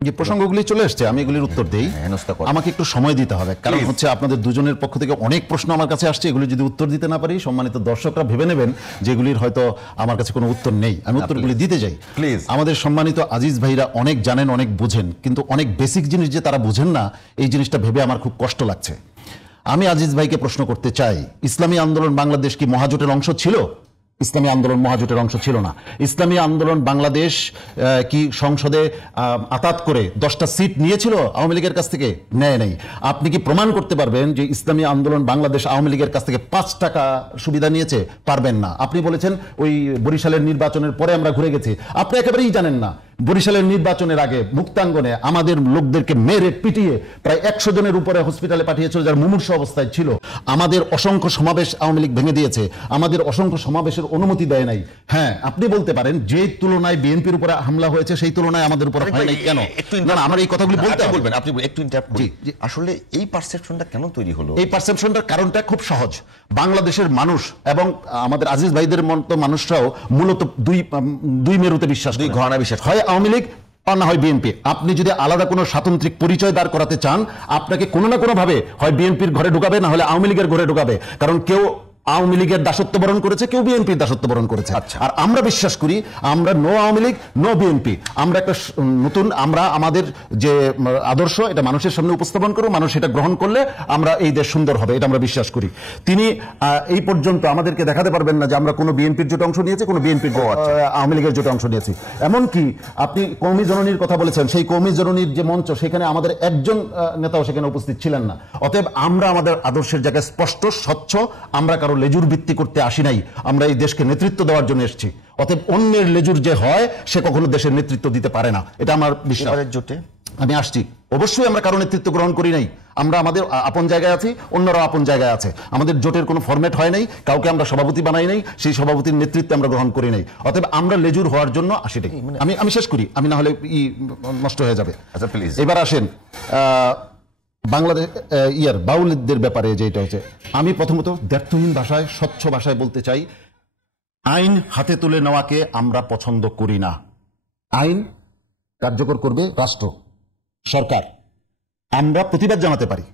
যে প্রসঙ্গগুলি চলে আসছে আমি এগুলির উত্তর দেই। আমাকে একটু সময় দিতে হবে, কারণ হচ্ছে আপনাদের দুজনের পক্ষ থেকে অনেক প্রশ্ন আমার কাছে আসছে। এগুলি যদি উত্তর দিতে না পারি সম্মানিত দর্শকরা ভেবে নেবেন যে এগুলির হয়তো আমার কাছে কোনো উত্তর নেই। আমি উত্তরগুলি দিতে যাই প্লিজ। আমাদের সম্মানিত আজিজ ভাইরা অনেক জানেন, অনেক বুঝেন, কিন্তু অনেক বেসিক জিনিস যে তারা বুঝেন না, এই জিনিসটা ভেবে আমার খুব কষ্ট লাগছে। আমি আজিজ ভাইকে প্রশ্ন করতে চাই, ইসলামী আন্দোলন বাংলাদেশ কি মহাজোটের অংশ ছিল? ইসলামী আন্দোলন মহাজোটের অংশ ছিল না। ইসলামী আন্দোলন বাংলাদেশ কি সংসদে আতাত করে 10টা সিট নিয়েছিল আওয়ামী লীগের কাছ থেকে? নেয় নাই। আপনি কি প্রমাণ করতে পারবেন যে ইসলামী আন্দোলন বাংলাদেশ আওয়ামী লীগের কাছ থেকে 5 টাকা সুবিধা নিয়েছে? পারবেন না। আপনি বলেছেন ওই বরিশালের নির্বাচনের পরে আমরা ঘুরে গেছি। আপনি একেবারেই জানেন না বরিশালের নির্বাচনের আগে মুক্তাঙ্গনে আমাদের লোকদেরকে মেরে পিটিয়ে প্রায় 100 জনের উপরে হসপিটালে পাঠিয়েছিল যারা মুমূর্ষু অবস্থায় ছিল। আমাদের অসংখ্য সমাবেশ আওয়ামী লীগ ভেঙে দিয়েছে, আমাদের অসংখ্য সমাবেশের অনুমতি দেয় নাই। হ্যাঁ, আপনি বলতে পারেন যে তুলনায় বিএনপির উপরে হামলা হয়েছে সেই তুলনায় আমাদের উপরে হয় নাই কেন? না, আমার এই কথাগুলি বলতে বলবেন। আপনি একটু ইন্টারাপ্ট করি। আসলে এই পারসেপশনটা কেন তৈরি হলো? এই পারসেপশনটার কারণটা খুব সহজ। বাংলাদেশের মানুষ এবং আমাদের আজিজ ভাইদের মতো মানুষরাও মূলত দুই মেরুতে বিশ্বাস, দুই ঘরানা বিশ্বাস, হয় আওয়ামী লীগ আর না হয় বিএনপি। আপনি যদি আলাদা কোনো স্বাতন্ত্রিক পরিচয় দাঁড় করাতে চান, আপনাকে কোনো না কোনো ভাবে হয় বিএনপির ঘরে ঢুকাবে, না হলে আওয়ামী লীগের ঘরে ঢুকাবে। কারণ কেউ আওয়ামী লীগের দাসত্ব বরণ করেছে, কেউ বিএনপির দাসত্ব বরণ করেছে। আর আমরা বিশ্বাস করি আমরা no Awami League no BNP. আমরা একটা নতুন, আমরা আমাদের যে আদর্শ এটা মানুষের সামনে উপস্থাপন করব, মানুষ এটা গ্রহণ করলে আমরা এই দেশ সুন্দর হবে, এটা আমরা বিশ্বাস করি। তিনি এই পর্যন্ত আমাদেরকে দেখাতে পারবেন না যে আমরা কোনো বিএনপির জোটে অংশ নিয়েছি, কোনো বিএনপির আওয়ামী লীগের জোটে অংশ নিয়েছি। এমনকি আপনি কওমি জননীর কথা বলেছেন, সেই কওমি জননীর যে মঞ্চ, সেখানে আমাদের একজন নেতাও সেখানে উপস্থিত ছিলেন না। অতএব আমরা আমাদের আদর্শের জায়গায় স্পষ্ট, স্বচ্ছ। আমরা কারো লেজুর ভিত্তি করতে আসি নাই, আমরা এই দেশকে নেতৃত্ব দেওয়ার জন্য এসেছি। অতএব অন্যের লেজুর যে হয় সে কখনো দেশের নেতৃত্ব দিতে পারে না, এটা আমার বিশ্বাস। জোটে আমি আসছি, অবশ্যই আমরা কারো নেতৃত্ব গ্রহণ করি নাই। আমরা আমাদের আপন জায়গায় আছি, অন্যরাও আপন জায়গায় আছে। আমাদের জোটের কোনো ফরম্যাট হয় নাই, কাউকে আমরা সভাপতি বানাই নাই, সেই সভাপতির নেতৃত্বে আমরা গ্রহণ করি নাই। অতএব আমরা লেজুর হওয়ার জন্য আসিটাই। আমি শেষ করি, আমি না হলে নষ্ট হয়ে যাবে। আচ্ছা প্লিজ, এবার আসেন বাংলাদেশ বাউলদের ব্যাপারে যেটা হচ্ছে, আমি প্রথমত দ্ব্যর্থহীন ভাষায়, স্বচ্ছ ভাষায় বলতে চাই, আইন হাতে তুলে নেওয়াকে আমরা পছন্দ করি না। আইন কার্যকর করবে রাষ্ট্র, সরকার। আমরা প্রতিবাদ জানাতে পারি,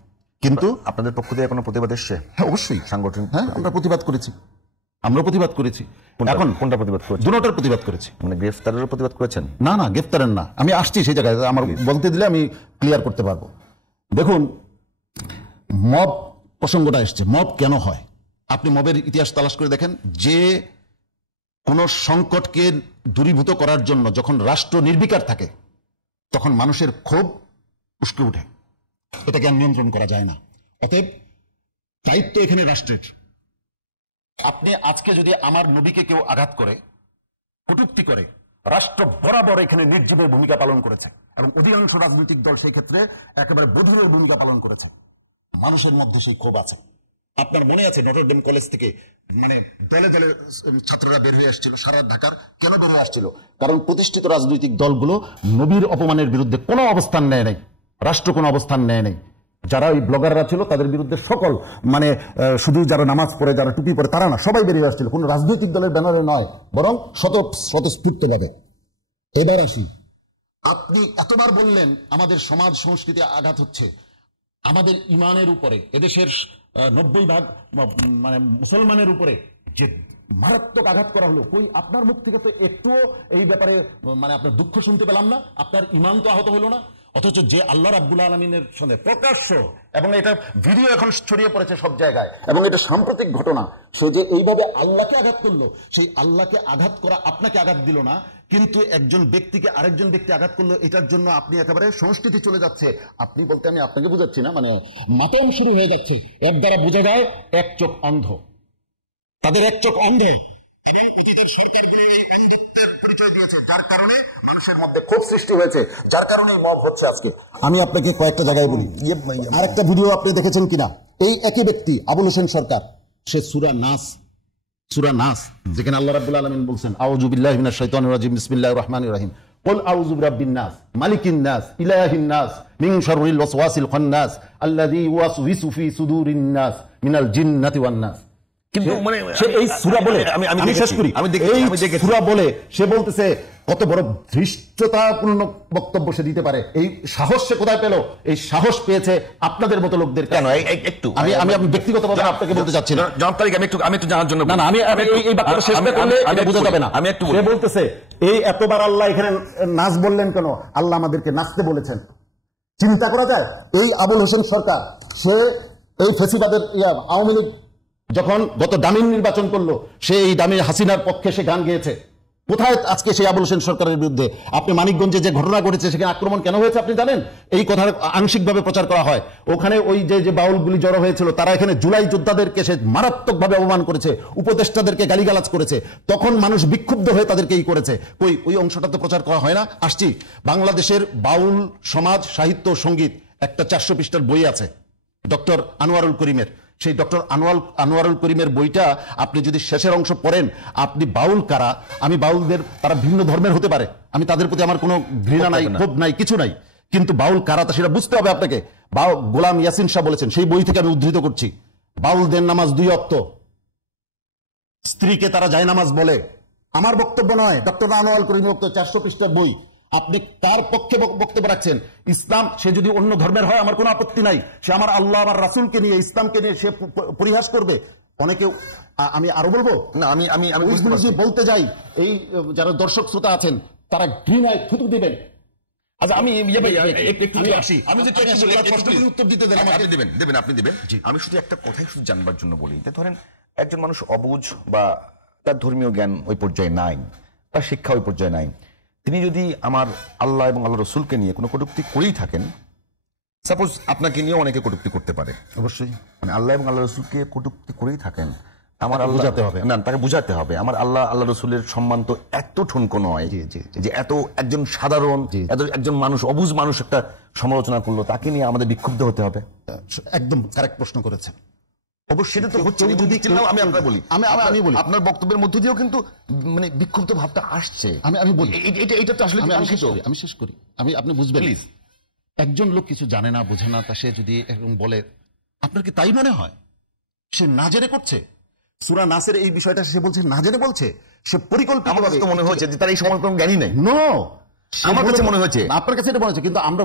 কিন্তু আপনাদের পক্ষ থেকে কোনো প্রতিবাদ এসছে? হ্যাঁ, অবশ্যই সাংগঠনিক। হ্যাঁ, আমরা প্রতিবাদ করেছি, আমরা প্রতিবাদ করেছি। এখন কোনটা প্রতিবাদ করেছেন? দুটোটার প্রতিবাদ করেছি। মানে গ্রেফতারের প্রতিবাদ করেছেন? না না, গ্রেফতারের না। আমি আসছি সেই জায়গায়, আমার বলতে দিলে আমি ক্লিয়ার করতে পারবো। দেখুন, মব প্রসঙ্গটা এসছে। মব কেন হয়? আপনি মবের ইতিহাস তালাশ করে দেখেন। যে কোনো সংকটকে দূরীভূত করার জন্য যখন রাষ্ট্র নির্বিকার থাকে, তখন মানুষের ক্ষোভ উস্কে উঠে, এটাকে আর নিয়ন্ত্রণ করা যায় না। অতএব দায়িত্ব এখানে রাষ্ট্রের। আপনি আজকে যদি আমার নবীকে কেউ আঘাত করে, কটূক্তি করে, রাষ্ট্র বরাবর এখানে নির্জীবের ভূমিকা পালন করেছে এবং অধিকাংশ রাজনৈতিক দল সেই ক্ষেত্রে একেবারে বধূরের ভূমিকা পালন করেছে। মানুষের মধ্যে সেই ক্ষোভ আছে। আপনার মনে আছে নটরডেম কলেজ থেকে মানে দলে দলে ছাত্ররা বের হয়ে আসছিল সারা ঢাকার। কেন বের হয়ে আসছিল? কারণ প্রতিষ্ঠিত রাজনৈতিক দলগুলো নবীর অপমানের বিরুদ্ধে কোনো অবস্থান নেয় নাই, রাষ্ট্র কোনো অবস্থান নেয় নাই। যারা ওই ব্লগাররা ছিল তাদের বিরুদ্ধে সকল, মানে শুধু যারা নামাজ পড়ে, যারা টুপি পড়ে, তারা না, সবাই বেরিয়ে আসছিল। কোন রাজনৈতিক দলের ব্যানারে নয়, বরং স্বতঃস্ফূর্তভাবে। এবার আসি, আপনি এতবার বললেন আমাদের সমাজ সংস্কৃতি আঘাত হচ্ছে, আমাদের ইমানের উপরে, এদেশের 90% মানে মুসলমানের উপরে যে মারাত্মক আঘাত করা হলো, কই আপনার মুখ থেকে তো একটুও এই ব্যাপারে মানে আপনার দুঃখ শুনতে পেলাম না। আপনার ইমান তো আহত হলো না। অথচ যে আল্লাহ রাব্বুল আলামিনের সঙ্গে প্রকাশ্য, এবং এটা ভিডিও এখন ছড়িয়ে পড়েছে সব জায়গায়, এবং এটা সাম্প্রতিক ঘটনা, সে যে এইভাবে আল্লাহকে আঘাত করলো, সেই আল্লাহকে আঘাত করা আপনাকে আঘাত দিল না, কিন্তু একজন ব্যক্তিকে আরেকজন ব্যক্তি আঘাত করলো, এটার জন্য আপনি একেবারে সংস্কৃতি চলে যাচ্ছে। আপনি বলতে আমি আপনাকে বোঝাচ্ছি না, মানে মাতম শুরু হয়ে যাচ্ছে। এর দ্বারা বোঝা যায় এক চোখ অন্ধ, তাদের এক চোখ অন্ধ, এবং প্রতিটি সরকারগুলো এই অন্ধত্বের পরিচয় দিয়েছে, যার কারণে মানুষের মধ্যে ক্ষোভ সৃষ্টি হয়েছে, যার কারণে মব হচ্ছে আজকে। আমি আপনাকে কয়েকটা জায়গায় বলি। আরেকটা ভিডিও আপনি দেখেছেন কিনা, এই একই ব্যক্তি আবুল হোসেন সরকার, সে সূরা নাস, যেখানে আল্লাহ রাব্বুল আলামিন বলছেন, আউযু বিল্লাহি মিনাশ শাইতানির রাজিম, বিসমিল্লাহির রাহমানির রাহিম, কুল আউযু বিরাব্বিন নাস, মালিকিন নাস, ইলাহিন নাস, মিন শাররিল ওয়াসওয়াসিল খান্নাস, আল্লাযী ইউওয়াসউইসু ফি সুদুরিন নাস মিনাল জিন্নাতি ওয়ান নাস। কিন্তু মানে এই সূরা বলে, আমি শেষ করি, এই সূরা বলে সে বলতেছে কত বড় ধৃষ্টতাপূর্ণ বক্তব্য সে দিতে পারে, এই সাহস সে কোথায় পেল? এই সাহস পেয়েছে আপনাদের মতো লোকদের। কেন একটু আমি ব্যক্তিগতভাবে আপনাকে বলতে চাচ্ছি না। জনাব তারিক, আমি একটু জানার জন্য না আমি এই বাক্যটা শেষ করলে এটা বোঝা যাবে না। আমি একটু সে বলতেছে এই এতবার আল্লাহ এখানে নাচ বললেন কেন? আল্লাহ আমাদেরকে নাচতে বলেছেন। চিন্তা করা যায়, এই আবুল হোসেন সরকার সে এই ফেসিবাদের আওয়ামী লীগ যখন গত ডামিন নির্বাচন করলো, সে এই ডামিন হাসিনার পক্ষে সে গান গেয়েছে। কোথায় আজকে সেই আবুল হোসেন সরকারের বিরুদ্ধে? আপনি মানিকগঞ্জে যে ঘটনা ঘটেছে সেখানে আক্রমণ কেন হয়েছে আপনি জানেন? এই কথা আংশিকভাবে প্রচার করা হয়। ওখানে ওই যে বাউলগুলি জড়ো হয়েছিল, তারা এখানে জুলাই যোদ্ধাদেরকে সে মারাত্মকভাবে অপমান করেছে, উপদেষ্টাদেরকে গালিগালাজ করেছে। তখন মানুষ বিক্ষুব্ধ হয়ে তাদেরকে এই করেছে। ওই অংশটা তো প্রচার করা হয় না। আসছি, বাংলাদেশের বাউল সমাজ, সাহিত্য, সঙ্গীত একটা 400 পৃষ্ঠার বই আছে ডক্টর আনোয়ারুল করিমের। সেই ডক্টর আনোয়ারুল করিমের বইটা আপনি যদি শেষের অংশ পড়েন, আপনি বাউল কারা, আমি বাউলদের, তারা ভিন্ন ধর্মের হতে পারে, আমি তাদের প্রতি আমার কোনো ঘৃণা নাই, ক্ষোভ নাই, কিছু নাই, কিন্তু বাউল কারা তা সেটা বুঝতে হবে আপনাকে। গোলাম ইয়াসিন শাহ বলেছেন, সেই বই থেকে আমি উদ্ধৃত করছি, বাউলদের নামাজ 2 ওয়াক্ত, স্ত্রীকে তারা জায়নামাজ বলে। আমার বক্তব্য নয়, ডক্টর আনোয়ারুল করিমের 400 পৃষ্ঠার বই। আপনি কার পক্ষে বক্তব্য রাখছেন? ইসলাম, সে যদি অন্য ধর্মের হয় আমার কোনো আপত্তি নাই, সে আমার আল্লাহ আমার রাসূলকে নিয়ে, ইসলামকে নিয়ে সে পরিহাস করবে। অনেকে, আমি আরো বলবো না, আমি বলতে যাই, এই যারা দর্শক শ্রোতা আছেন তারা ঘৃণায় থুতু দিবেন। আচ্ছা, আমি উত্তর দিতে দেন, আপনি দিবেন। আমি শুধু একটা কথাই শুধু জানবার জন্য বলি, যে ধরেন একজন মানুষ অবুঝ বা তার ধর্মীয় জ্ঞান ওই পর্যায়ে নাই, তার শিক্ষা ওই পর্যায়ে নাই, তিনি যদি আমার আল্লাহ এবং আল্লাহ রসুলকে নিয়ে কোনো কটূক্তি করেই থাকেন, সাপোজ আপনাকে নিয়ে অনেকে কটূক্তি করতে পারে, অবশ্যই মানে আল্লাহ এবং আল্লাহ রসুলকে কটূক্তি করেই থাকেন, আমার আল্লাহ না, তাকে বুঝাতে হবে আমার আল্লাহ রসুলের সম্মান তো এত ঠুনকো নয় যে এত একজন সাধারণ একজন মানুষ, অবুঝ মানুষ একটা সমালোচনা করলো, তাকে নিয়ে আমাদের বিক্ষুব্ধ হতে হবে। একদম কারেক্ট প্রশ্ন করেছেন। অবশ্যই সেটা তো হচ্ছে, আমি আপনার বক্তব্যের মধ্য দিয়েও কিন্তু মানে বিক্ষুব্ধ ভাবটা আসছে। আমি বলি এটা তো আসলে আমি শেষ করি, আপনি বুঝবেন। একজন লোক কিছু জানে না, বোঝে না, তা সে যদি এরকম বলে, আপনার কি তাই মনে হয় সে না জেনে করছে? সূরা নাসের এই বিষয়টা সে বলছে না জেনে বলছে, সে পরিকল্পিতভাবে মনে হয়েছে যে তার এই সময় কোনো জ্ঞানী নেই। নো, আমার কাছে মনে হয়েছে, আপনার কাছে এটা মনে হচ্ছে, কিন্তু আমরা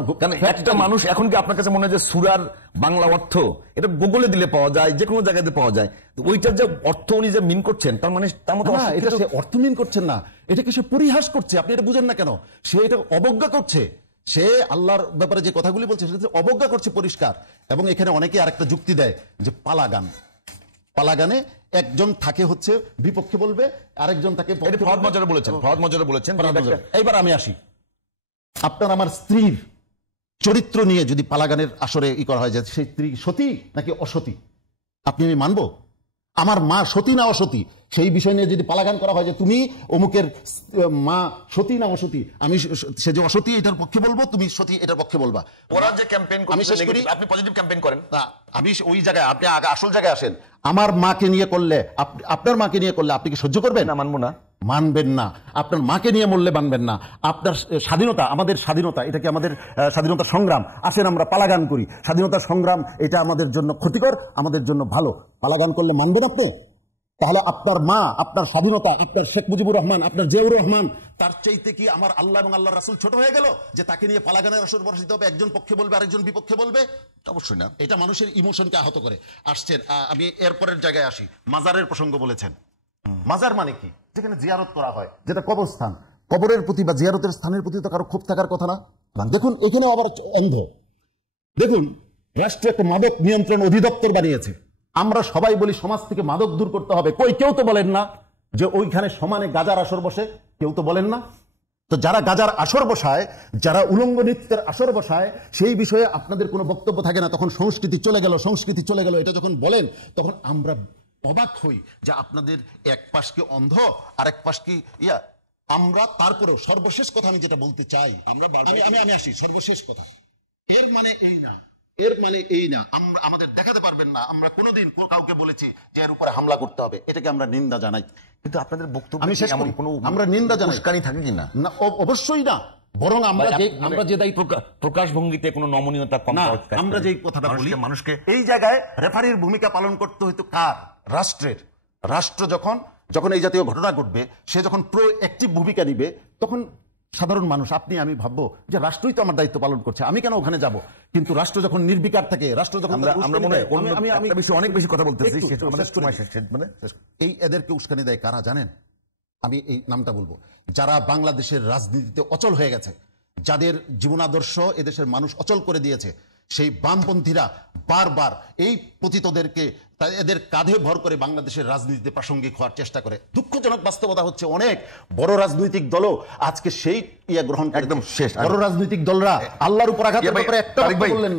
একটা মানুষ এখন কি আপনার কাছে মনে হয় যে সূরার বাংলা অর্থ এটা গুগলে দিলে পাওয়া যায়, যে কোনো জায়গাতে পাওয়া যায়, ওইটার যে অর্থ উনি যে মিন করছেন, তার মানে তার মতো এটা সে অর্থ মিন করছেন না, এটাকে সে পরিহাস করছে। আপনি এটা বুঝেন না কেন? সে এটা অবজ্ঞা করছে, সে আল্লাহর ব্যাপারে যে কথাগুলি বলছে সেটা অবজ্ঞা করছে পরিষ্কার। এবং এখানে অনেকে আরেকটা যুক্তি দেয় যে পালাগানে একজন থাকে হচ্ছে বিপক্ষে বলবে, আরেকজন থাকে ফরহাদ মজরে বলেছেন। এইবার আমি আসি, আপনার আমার স্ত্রীর চরিত্র নিয়ে যদি পালাগানের আসরে করা হয় যে সেই স্ত্রী সতী নাকি অসতী, আপনি আমি মানবো? আমার মা সতী না অসতী, সেই বিষয় নিয়ে যদি পালাগান করা হয় যে তুমি অমুকের মা সতী না অসতী, আমি সে যে অসতী এটার পক্ষে বলবো, তুমি সতী এটার পক্ষে বলবা। ওরা যে ক্যাম্পেইন করে, আমি শেষ করি, আপনি পজিটিভ ক্যাম্পেইন করেন, আমি ওই জায়গায়, আপনি আসল জায়গায় আসেন। আমার মাকে নিয়ে করলে, আপনার মাকে নিয়ে করলে আপনি কি সহ্য করবেন? না, মানবো না। মানবেন না। আপনার মাকে নিয়ে মরলে মানবেন না। আপনার স্বাধীনতা, আমাদের স্বাধীনতা, এটা কি আমাদের স্বাধীনতা সংগ্রাম? আসেন আমরা পালাগান করি, স্বাধীনতা সংগ্রাম এটা আমাদের জন্য ক্ষতিকর, আমাদের জন্য ভালো। পালাগান করলে মানবেন আপনি? তাহলে আপনার মা, আপনার স্বাধীনতা, আপনার শেখ মুজিবুর রহমান, আপনার জিয়াউর রহমান, তার চাইতে কি আমার আল্লাহ এবং আল্লাহ রাসূল ছোট হয়ে গেল যে তাকে নিয়ে পালাগানের আসর বসাতে হবে? একজন পক্ষে বলবে, আরেকজন বিপক্ষে বলবে? অবশ্যই না। এটা মানুষের ইমোশনকে আহত করে। আসছেন, আমি এরপরের জায়গায় আসি, মাজারের প্রসঙ্গ বলেছেন। মাজার মানে কি? যেখানে জিয়ারত করা হয়, যেটা কবরস্থান। কবরের প্রতি বা জিয়ারতের স্থানের প্রতি তো কারো ক্ষোভ থাকার কথা না। দেখুন এখানে আবার অন্ধ। দেখুন, রাষ্ট্র একটা মাদক নিয়ন্ত্রণ অধিদপ্তর বানিয়েছে। আমরা সবাই বলি সমাজ থেকে মাদক দূর করতে হবে, কেউ তো বলেন না যে ওইখানে সমানে গাজার আসর বসে, কেউ তো বলেন না। তো যারা গাজার আসর বসায়, যারা উলঙ্গ নৃত্যের আসর বসায়, সেই বিষয়ে আপনাদের কোনো বক্তব্য থাকে না। তখন সংস্কৃতি চলে গেল এটা যখন বলেন, তখন আমরা অবাক হই যে আপনাদের এক পাশ কি অন্ধ আর এক পাশ কি আমরা তারপরেও সর্বশেষ কথা আমি যেটা বলতে চাই, আমি আসি সর্বশেষ কথা, এর মানে এই না আমরা আমাদের দেখাতে পারবেন না আমরা কোনোদিন কাউকে বলেছি যে এর উপরে হামলা করতে হবে, এটাকে আমরা নিন্দা জানাই। কিন্তু আপনাদের বক্তব্য আমি শেষ করি, আমরা নিন্দা জানাই, উস্কানি থাকে কিনা? না, অবশ্যই না। বরং আমরা যে দায়িত্ব, প্রকাশ ভঙ্গিতে কোনো নমনীয়তা কম, আমরা যে কথাটা বলি মানুষকে, এই জায়গায় রেফারির ভূমিকা পালন করতে হইতো কার? রাষ্ট্রের। রাষ্ট্র যখন এই জাতীয় ঘটনা ঘটবে, সে যখন প্রো অ্যাক্টিভ ভূমিকা নিবে, তখন সাধারণ মানুষ আপনি আমি ভাববো যে রাষ্ট্রই তো আমার দায়িত্ব পালন করছে, আমি কেন ওখানে যাব? কিন্তু রাষ্ট্র যখন নির্বিকার থাকে, রাষ্ট্র যখন আমরা তাকে আমরা উস্কানি মনে হয় দেয়, আমি একটা বিষয়ে অনেক বেশি কথা বলতেছি, একটু সেটা আমাদের শেষ করে সময় দিই। শেষ, মানে এই এদেরকে উস্কানি দেয় কারা জানেন? আমি এই নামটা বলবো, যারা বাংলাদেশের রাজনীতিতে অচল হয়ে গেছে, যাদের জীবনাদর্শ এদেশের মানুষ অচল করে দিয়েছে, সেই বামপন্থীরা বারবার এই পতিতদেরকে এদের কাঁধে ভর করে বাংলাদেশের রাজনীতিতে প্রাসঙ্গিক হওয়ার চেষ্টা করে। দুঃখজনক বাস্তবতা হচ্ছে অনেক বড় রাজনৈতিক দলও আজকে সেই গ্রহণ করে। একদম শেষ। বড় রাজনৈতিক দলরা আল্লাহর উপর আঘাত করে একটা তারিক ভাই, বললেন